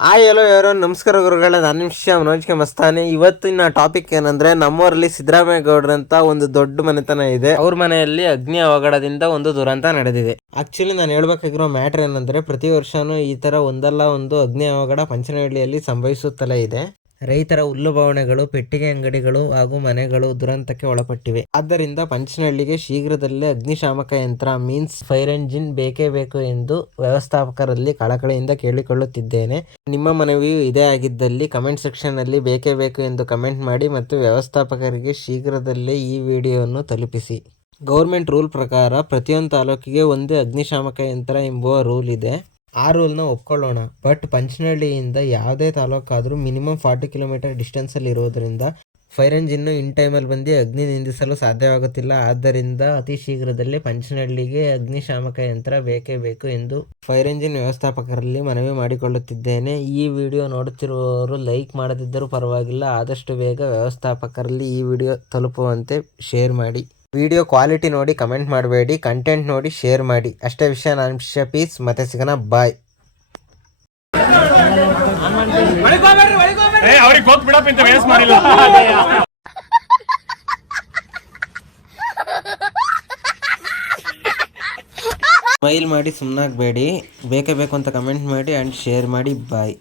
ಎಲ್ಲೋ ಯಾರೋ ನಮಸ್ಕಾರ ಗುರುಗಳ, ನಾನು ನಿಮಿಷ ಮನೋಜ್ಗೆ ಮಸ್ತಾನೆ. ಇವತ್ತಿನ ಟಾಪಿಕ್ ಏನಂದ್ರೆ, ನಮ್ಮೂರಲ್ಲಿ ಸಿದ್ದರಾಮಯ್ಯ ಗೌಡ್ರಂತ ಒಂದು ದೊಡ್ಡ ಮನೆತನ ಇದೆ. ಅವ್ರ ಮನೆಯಲ್ಲಿ ಅಗ್ನಿ ಅವಘಡದಿಂದ ಒಂದು ದುರಂತ ನಡೆದಿದೆ. ಆಕ್ಚುಲಿ ನಾನು ಹೇಳ್ಬೇಕಾಗಿರೋ ಮ್ಯಾಟ್ರ್ ಏನಂದ್ರೆ, ಪ್ರತಿ ವರ್ಷನೂ ಈ ತರ ಒಂದಲ್ಲ ಒಂದು ಅಗ್ನಿ ಅವಘಡ ಪಂಚನಹಳ್ಳಿಯಲ್ಲಿ ಸಂಭವಿಸುತ್ತಲೇ ಇದೆ. ರೈತರ ಹುಲ್ಲುಬವಣೆಗಳು, ಪೆಟ್ಟಿಗೆ ಅಂಗಡಿಗಳು ಹಾಗೂ ಮನೆಗಳು ದುರಂತಕ್ಕೆ ಒಳಪಟ್ಟಿವೆ. ಆದ್ದರಿಂದ ಪಂಚನಹಳ್ಳಿಗೆ ಶೀಘ್ರದಲ್ಲೇ ಅಗ್ನಿಶಾಮಕ ಯಂತ್ರ ಮೀನ್ಸ್ ಫೈರ್ ಎಂಜಿನ್ ಬೇಕೇ ಬೇಕು ಎಂದು ವ್ಯವಸ್ಥಾಪಕರಲ್ಲಿ ಕಳಕಳಿಯಿಂದ ಕೇಳಿಕೊಳ್ಳುತ್ತಿದ್ದೇನೆ. ನಿಮ್ಮ ಮನವಿಯು ಇದೇ ಆಗಿದ್ದಲ್ಲಿ ಕಮೆಂಟ್ ಸೆಕ್ಷನ್ ನಲ್ಲಿ ಬೇಕೇ ಬೇಕು ಎಂದು ಕಮೆಂಟ್ ಮಾಡಿ ಮತ್ತು ವ್ಯವಸ್ಥಾಪಕರಿಗೆ ಶೀಘ್ರದಲ್ಲೇ ಈ ವಿಡಿಯೋವನ್ನು ತಲುಪಿಸಿ. ಗೌರ್ಮೆಂಟ್ ರೂಲ್ ಪ್ರಕಾರ ಪ್ರತಿಯೊಂದು ತಾಲೂಕಿಗೆ ಒಂದೇ ಅಗ್ನಿಶಾಮಕ ಯಂತ್ರ ಎಂಬುವ ರೂಲ್ ಇದೆ. ಆ ರೂಲ್ನ ಒಪ್ಕೊಳ್ಳೋಣ. ಬಟ್ ಪಂಚನಹಳ್ಳಿಯಿಂದ ಯಾವುದೇ ತಾಲೂಕಾದರೂ ಮಿನಿಮಮ್ 40 ಕಿಲೋಮೀಟರ್ ಡಿಸ್ಟೆನ್ಸಲ್ಲಿ ಇರೋದರಿಂದ ಫೈರ್ ಎಂಜಿನ್ನು ಇನ್ ಟೈಮಲ್ಲಿ ಬಂದು ಅಗ್ನಿ ನಿಂದಿಸಲು ಸಾಧ್ಯವಾಗುತ್ತಿಲ್ಲ. ಆದ್ದರಿಂದ ಅತಿ ಶೀಘ್ರದಲ್ಲೇ ಪಂಚನಹಳ್ಳಿಗೆ ಅಗ್ನಿಶಾಮಕ ಯಂತ್ರ ಬೇಕೇ ಬೇಕು ಎಂದು ಫೈರ್ ಎಂಜಿನ್ ವ್ಯವಸ್ಥಾಪಕರಲ್ಲಿ ಮನವಿ ಮಾಡಿಕೊಳ್ಳುತ್ತಿದ್ದೇನೆ. ಈ ವಿಡಿಯೋ ನೋಡುತ್ತಿರುವವರು ಲೈಕ್ ಮಾಡದಿದ್ದರೂ ಪರವಾಗಿಲ್ಲ, ಆದಷ್ಟು ಬೇಗ ವ್ಯವಸ್ಥಾಪಕರಲ್ಲಿ ಈ ವಿಡಿಯೋ ತಲುಪುವಂತೆ ಶೇರ್ ಮಾಡಿ. ವಿಡಿಯೋ ಕ್ವಾಲಿಟಿ ನೋಡಿ ಕಮೆಂಟ್ ಮಾಡಬೇಡಿ, ಕಂಟೆಂಟ್ ನೋಡಿ ಶೇರ್ ಮಾಡಿ. ಅಷ್ಟೇ ವಿಷಯ. ನಾನು ಪೀಸ್, ಮತ್ತೆ ಸಿಗೋಣ, ಬಾಯ್. ಸ್ಮೈಲ್ ಮಾಡಿ ಸುಮ್ಮನಾಗಬೇಡಿ, ಬೇಕೇ ಬೇಕು ಅಂತ ಕಮೆಂಟ್ ಮಾಡಿ ಆ್ಯಂಡ್ ಶೇರ್ ಮಾಡಿ. ಬಾಯ್.